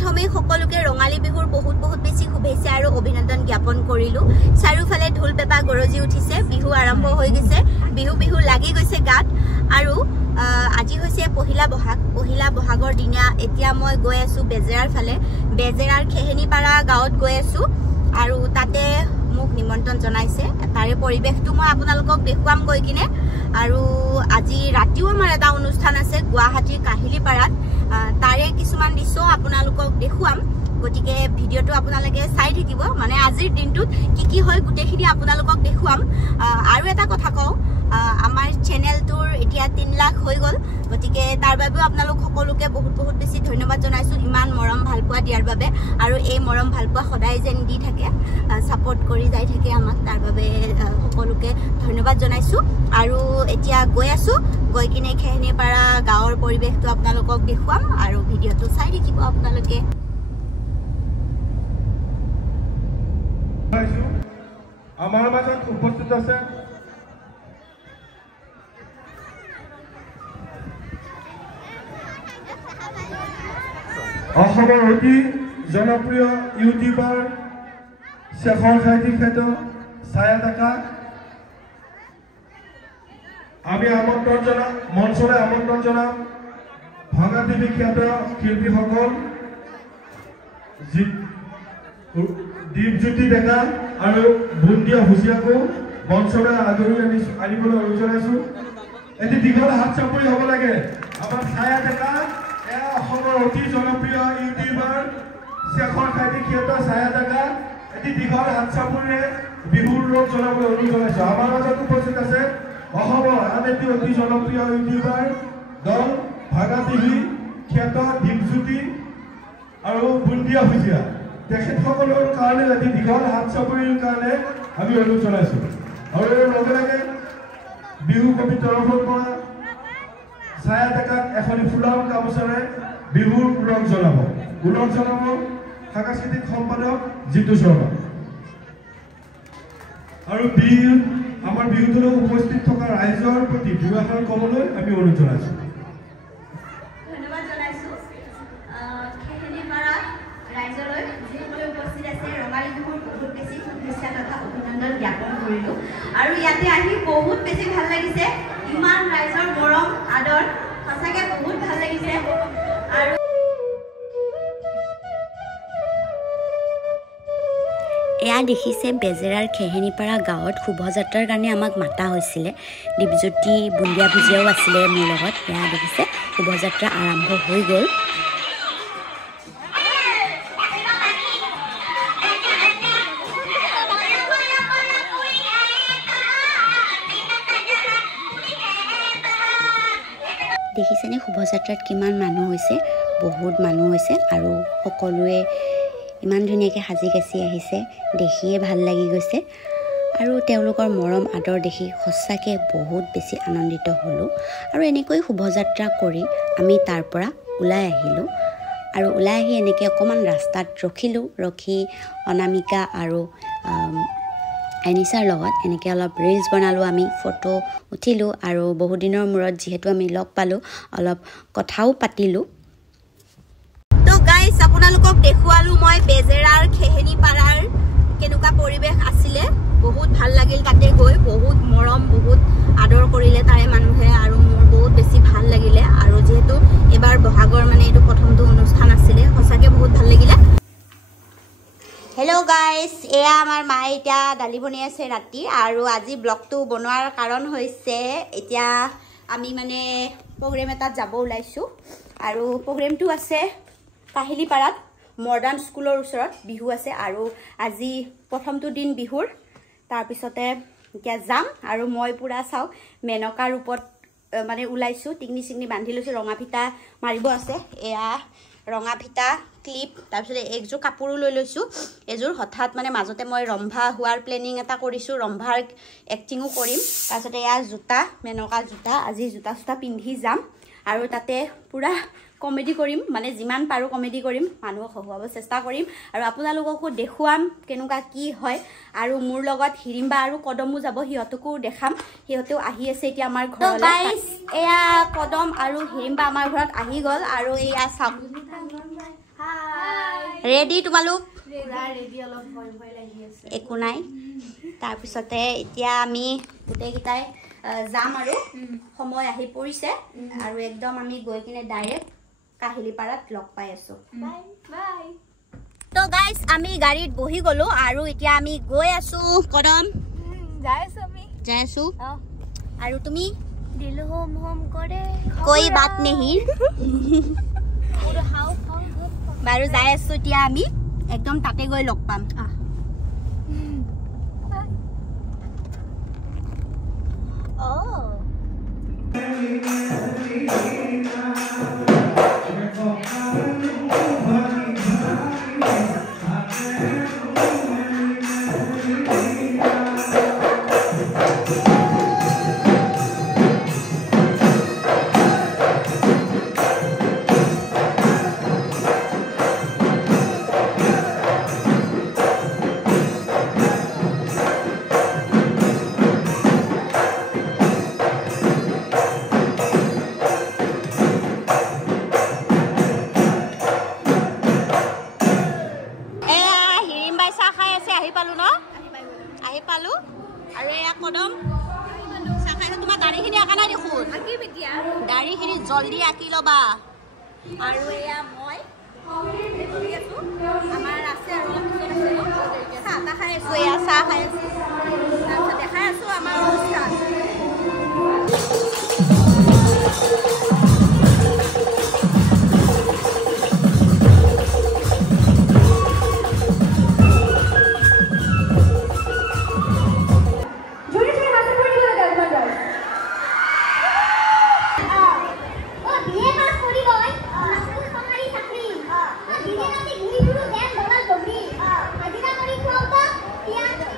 প্ৰথমে সকলোকে ৰঙালী বিহুৰ বহুত বেছি শুভেচ্ছা আৰু অভিনন্দন জ্ঞাপন কৰিলো চাৰিওফালে ঢোল পেপা গৰজি উঠিছে বিহু আৰম্ভ হৈ গৈছে বিহু লাগি গৈছে গাত আৰু আজি হৈছে পহিলা বহাগৰ দিনা এতিয়া মই গৈ আছো বেজেৰাৰ ফালে বেজেৰাৰ খেহেনিপাৰা গাঁৱত গৈ আছো আৰু তাতে মোক নিমন্ত্ৰণ জনাইছে তাৰে পৰিবেশটো মই আপোনালোকক দেখুৱাম গৈ কিনে আৰু আজি ৰাতিও আমাৰ এটা অনুষ্ঠান আছে গুৱাহাটীৰ কাহিলিপাৰাত তাৰে কিছুমান দৃশ্য আপোনালোকক দেখুৱাম গতিকে ভিডিঅটো আপোনালোকে চাই থাকিব মানে আজিৰ দিনটোত কি হয় গুটেখিনি আপোনালোকক দেখুৱাম আৰু এটা কথা কওঁ আমাৰ চেনেলটোৰ এতিয়া 3 লাখ হৈ গল গতিকে তাৰ বাবেও আপোনালোক সকলোকে বহুত বেছি ধন্যবাদ জনাইছো ইমান মৰম ভালপোৱা দিয়াৰ বাবে আৰু এই মৰম ভালপোৱা সদায় যেন দি থাকে সাপোৰ্ট কৰি যাই থাকে আমাক তাৰ বাবে সকলোকে ধন্যবাদ জনাইছো আৰু এতিয়া গৈ আছো গৈ কিনে খেহেনিপাৰা গাঁৱৰ পৰিবেশটো আপোনালোকক দেখুৱাম আৰু ভিডিঅটো চাই থাকিব আপোনালোকে আমাৰ মাজত উপস্থিত আছে অসমৰ অতি জনপ্ৰিয় ইউটিউবাৰ শেখৰ সাহিত্যিক খ্যাত ছায়া ডেকা আমি মঞ্চলৈ আমন্ত্ৰণ জনাম ভঙা টিভি খ্যাত শিল্পীসকল দীপজ্যোতি ডেকা আৰু বুন্দিয়া হুচিয়াকো মঞ্চলৈ আদৰি আনিবলৈ অনুৰোধ জনাইছো এটি দীঘল হাত চাপৰি হ'ব লাগে আমাৰ ছায়া ডেকা অসমৰ অতি জনপ্ৰিয় ইউটিউবাৰ শেখৰ সাহিত্যিক খ্যাত ছায়া ডেকা এটি দীঘল হাত চাপৰিৰে বিহুৰ ৰং জনাবলৈ অনুৰোধ জনাইছো আমাৰ মাজত উপস্থিত আছে অসমৰ আন এটি অতি জনপ্ৰিয় ইউটিউবাৰ দল ভাগা টিভি খ্যাত দীপজ্যোতি আৰু বুন্দিয়া হুচিয়া তেখেতসকলৰ কাৰণে এটি দীঘল হাত চাপৰিৰ কাৰণে আমি অনুৰোধ জনাইছো আৰু লগে লগে বিহু কমিটিৰ তৰফৰ পৰা ছায়া ডেকাক এখনি ফুলাম গামোচাৰে বিহুৰ ৰং জনাব সাংস্কৃতিক সম্পাদক জিতু শৰ্মা আৰু আমাৰ বিহুটোলৈ উপস্থিত থকা ৰাইজৰ প্ৰতি দুআষাৰ ক'বলৈ আমি অনুৰোধ জনাইছো ধন্যবাদ জনাইছো খেহেনিপাৰা ৰাইজলৈ যিসকলে উপস্থিত আছে ৰঙালী বিহুৰ বহুত বেছি শুভেচ্ছা তথা অভিনন্দন জ্ঞাপন কৰিলো আৰু ইয়াতে আহি বহুত বেছি ভাল লাগিছে ইমান ৰাইজৰ মৰম আদৰ সঁচাকৈ বহুত ভাল লাগিছে আৰু এয়া দেখিছে বেজেৰাৰ খেহেনিপাৰা গাঁৱত শোভাযাত্ৰাৰ কাৰণে আমাক মাতা হৈছিলে দীপজ্যোতি বুন্দিয়া ভুজিয়াও আছিলে মোৰ লগত এয়া দেখিছে শোভাযাত্ৰা আৰম্ভ হৈ গ'ল দেখিছেনে শোভাযাত্ৰাত কিমান মানুহ হৈছে বহুত মানুহ হৈছে আৰু সকলোৱে ইমান ধুনীয়াকৈ সাজি কাচি আহিছে দেখিয়ে ভাল লাগি গৈছে আৰু তেওঁলোকৰ মৰম আদৰ দেখি সঁচাকৈ বহুত বেছি আনন্দিত হ'লোঁ আৰু এনেকৈ শোভাযাত্ৰা কৰি আমি তাৰ পৰা ওলাই আহিলোঁ আৰু ওলাই আহি এনেকৈ অকণমান ৰাস্তাত ৰখি অনামিকা আৰু এনিছাৰ লগত এনেকৈ অলপ ৰিলছ বনালোঁ আমি ফটো উঠিলোঁ আৰু বহুদিনৰ মূৰত যিহেতু আমি লগ পালোঁ অলপ কথাও পাতিলোঁ তো গাইজ আপোনালোকক দেখুৱালোঁ মই বেজেৰাৰ খেহেনিপাৰাৰ কেনেকুৱা পৰিৱেশ আছিলে বহুত ভাল লাগিল তাতে গৈ বহুত মৰম বহুত আদৰ কৰিলে তাৰে মানুহে আৰু মোৰ বহুত বেছি ভাল লাগিলে আৰু যিহেতু এবাৰ বহাগৰ মানে এইটো প্ৰথমটো অনুষ্ঠান আছিলে সঁচাকৈ বহুত ভাল লাগিলে হেল্ল' গাইজ এয়া আমাৰ মায়ে এতিয়া দালি বনাই আছে ৰাতি আৰু আজি ব্লগটো বনোৱাৰ কাৰণ হৈছে এতিয়া আমি মানে প্ৰগ্ৰেম এটাত যাব ওলাইছোঁ আৰু প্ৰগ্ৰেমটো আছে কাহিলিপাৰাত মডাৰ্ণ স্কুলৰ ওচৰত বিহু আছে আৰু আজি প্ৰথমটো দিন বিহুৰ তাৰপিছতে এতিয়া যাম আৰু মই পুৰা চাওক মেনকা ৰূপত মানে ওলাইছোঁ টিকনি চিকনি বান্ধি লৈছোঁ ৰঙা ফিটা মাৰিব আছে এয়া ৰঙা ফিটা ক্লিপ তাৰপিছতে একযোৰ কাপোৰো লৈ লৈছোঁ এযোৰ হঠাৎ মানে মাজতে মই ৰম্ভা হোৱাৰ প্লেনিং এটা কৰিছোঁ ৰম্ভাৰ এক্টিঙো কৰিম তাৰপিছতে এয়া জোতা মেনকা জোতা আজি জোতা চোতা পিন্ধি যাম আৰু তাতে পুৰা কমেডি কৰিম মানে যিমান পাৰো কমেডি কৰিম মানুহক হহুৱাব চেষ্টা কৰিম আৰু আপোনালোককো দেখুৱাম কেনেকুৱা কি হয় আৰু মোৰ লগত হিৰিম্বা আৰু কদমো যাব সিহঁতকো দেখাম সিহঁতেও আহি আছে এতিয়া আমাৰ ঘৰলৈ গাইস এয়া কদম আৰু হিৰিম্বা আমাৰ ঘৰত আহি গল আৰু এয়া চাওক ৰেডি তোমালোক ৰেডি অলপ ভয় ভয় লাগি আছে একো নাই তাৰ পিছতে এতিয়া আমি গোটেইকেইটাই যাম আৰু সময় আহি পৰিছে আৰু একদম আমি গৈ কিনে ডাইৰেক্ট কাহিলিপাৰাত লগ পাই আছো বাই বাই তো গাইস আমি গাড়ীত বহি গলো আৰু এতিয়া আমি গৈ আছো কদম যাই আছো আৰু তুমি দিল হোম হোম কৰে কোই বাত নেহি বাৰু যাই আছো এতিয়া আমি একদম তাতে গৈ লগ পাম দাড়িখিনি জলদি আঁকি লবা আৰু এয়া মই আমাৰ আছে আৰু চাহ খাই আছো এয়া চাহ খাই আছো তাৰপিছত দেখাই আছো আমাৰ অনুষ্ঠান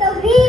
Dogri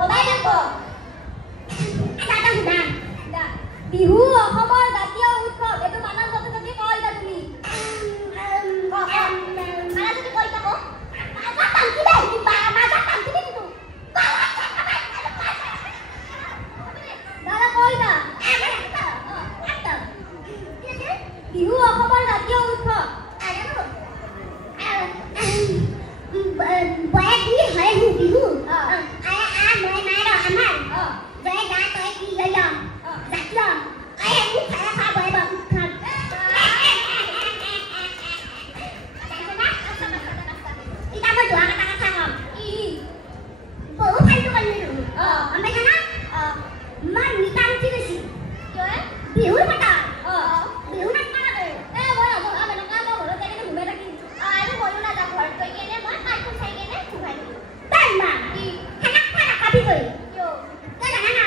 কবাই লাগব কাটা না বিহু অসমৰ জাতীয় উৎসৱ এটো মানান যতে যতে কই দা তুমি মানা যদি কই থাকো মাজা টানকি দে মাজা টানকি দে কিন্তু দাদা কই না বিহু অসমৰ জাতীয় উৎসৱ বয়া কি হয় বিহু মই নাই ৰ আমাৰ বয়া গা তই কি লৈ লম জাতীয় মোক খাই খা বয়া বা খান ইটা মই দোৱা কথা কথা কম বহু ফালতু কৰিলো আমি জানা মই মিটান কি গৈছি বিহুৰ কথা বিহু নাচা এ মই আমি নকা মই ঘৰত যাই ঘুমে থাকি আৰু ময়ো না যা ঘৰত গৈ কেনে মই কাৰ্টুন চাই কেনে ঘুমাই দিলো তাই মা খানা খানা খাবি গৈ ইয়ো তই জানা না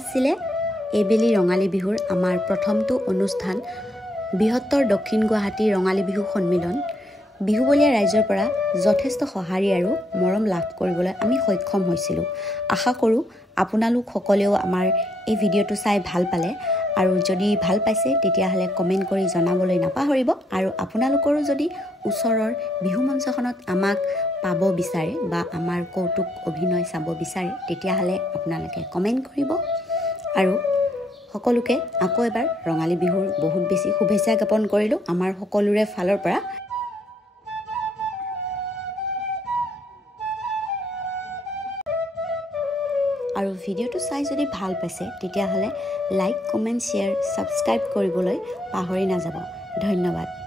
আছিলে এইবেলি ৰঙালী বিহুৰ আমাৰ প্ৰথমটো অনুষ্ঠান বৃহত্তৰ দক্ষিণ গুৱাহাটী ৰঙালী বিহু সন্মিলন বিহুবলীয়া ৰাইজৰ পৰা যথেষ্ট সঁহাৰি আৰু মৰম লাভ কৰিবলৈ আমি সক্ষম হৈছিলোঁ আশা কৰোঁ আপোনালোক সকলেও আমাৰ এই ভিডিঅ'টো চাই ভাল পালে আৰু যদি ভাল পাইছে তেতিয়াহ'লে কমেণ্ট কৰি জনাবলৈ নাপাহৰিব আৰু আপোনালোকৰো যদি ওচৰৰ বিহু মঞ্চখনত আমাক পাব বিচাৰে বা আমাৰ কৌতুক অভিনয় চাব বিচাৰে তেতিয়াহ'লে আপোনালোকে কমেণ্ট কৰিব আৰু সকলোকে আকৌ এবাৰ ৰঙালী বিহুৰ বহুত বেছি শুভেচ্ছা জ্ঞাপন কৰিলোঁ আমাৰ সকলোৰে ফালৰ পৰা আৰু ভিডিঅ'টো চাই যদি ভাল পাইছে তেতিয়াহ'লে লাইক কমেণ্ট শ্বেয়াৰ ছাবস্ক্ৰাইব কৰিবলৈ পাহৰি নাযাব ধন্যবাদ